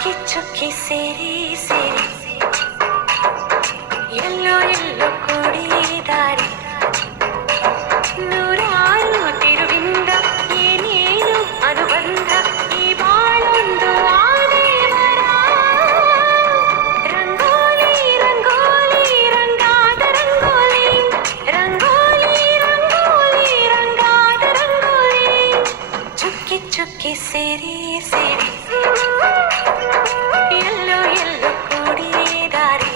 ಚುಕ್ಕಿ ಚುಕ್ಕಿ ಸೇರಿ ಸೇರಿ ಎಲ್ಲೋ ಎಲ್ಲೋ ಕೂಡಿದಾರಿ ನೂರಾರು ತಿರುವಿಂದ ಏನೇನು ಅನುಬಂಧ ಈ ಬಾಳೊಂದು ಆದೇವರ ರಂಗೋಲಿ ರಂಗೋಲಿ ರಂಗಾದ ರಂಗೋಲಿ ರಂಗೋಲಿ ರಂಗೋಲಿ ರಂಗಾದ ರಂಗೋಲಿ ಚುಕ್ಕಿ ಚುಕ್ಕಿ ಸೇರಿ ಸೇರಿ ಎಲ್ಲೋ ಎಲ್ಲೋ ಕೂಡಿದಾರಿ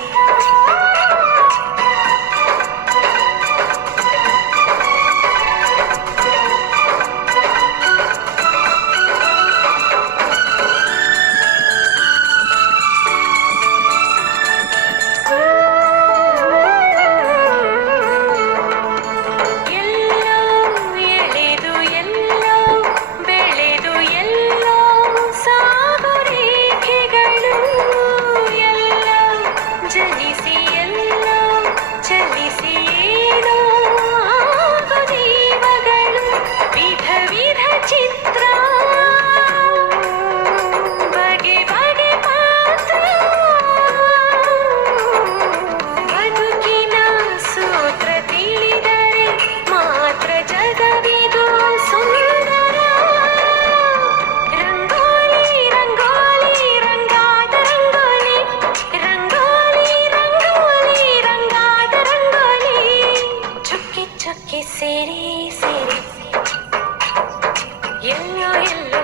ಸೇರಿ ಸೇರಿ ಎಲ್ಲೋ ಎಲ್ಲೋ